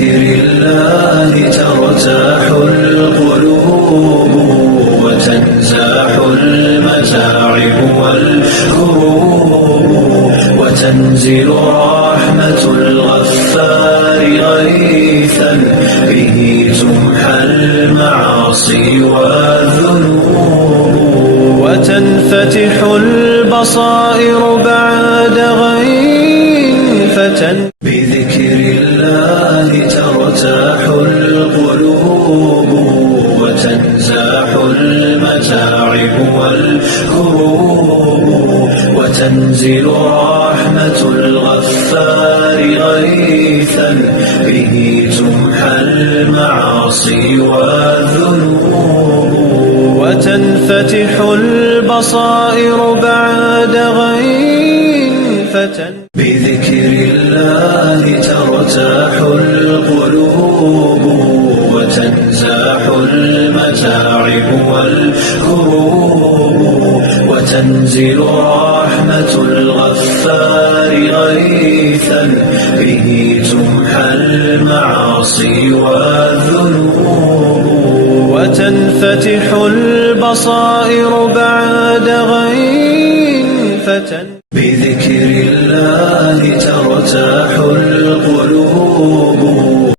بذكر الله ترتاح القلوب وتنزاح المتاعب والكروب وتنزل رحمة الغفار غيثا به تمحى المعاصي والذنوب وتنفتح البصائر بعد غين بذكر الله ترتاح القلوب وتنزاح المتاعب والكروب وتنزل رحمة الغفار غيثا به تمحى المعاصي والذنوب وتنفتح البصائر بعد غين بذكر الله ترتاح القلوب وتنزاح المتاعب والكروب وتنزل رحمة الغفار غيثا به تمحى المعاصي والذنوب وتنفتح البصائر بعد غين بذكر الله ترتاح القلوب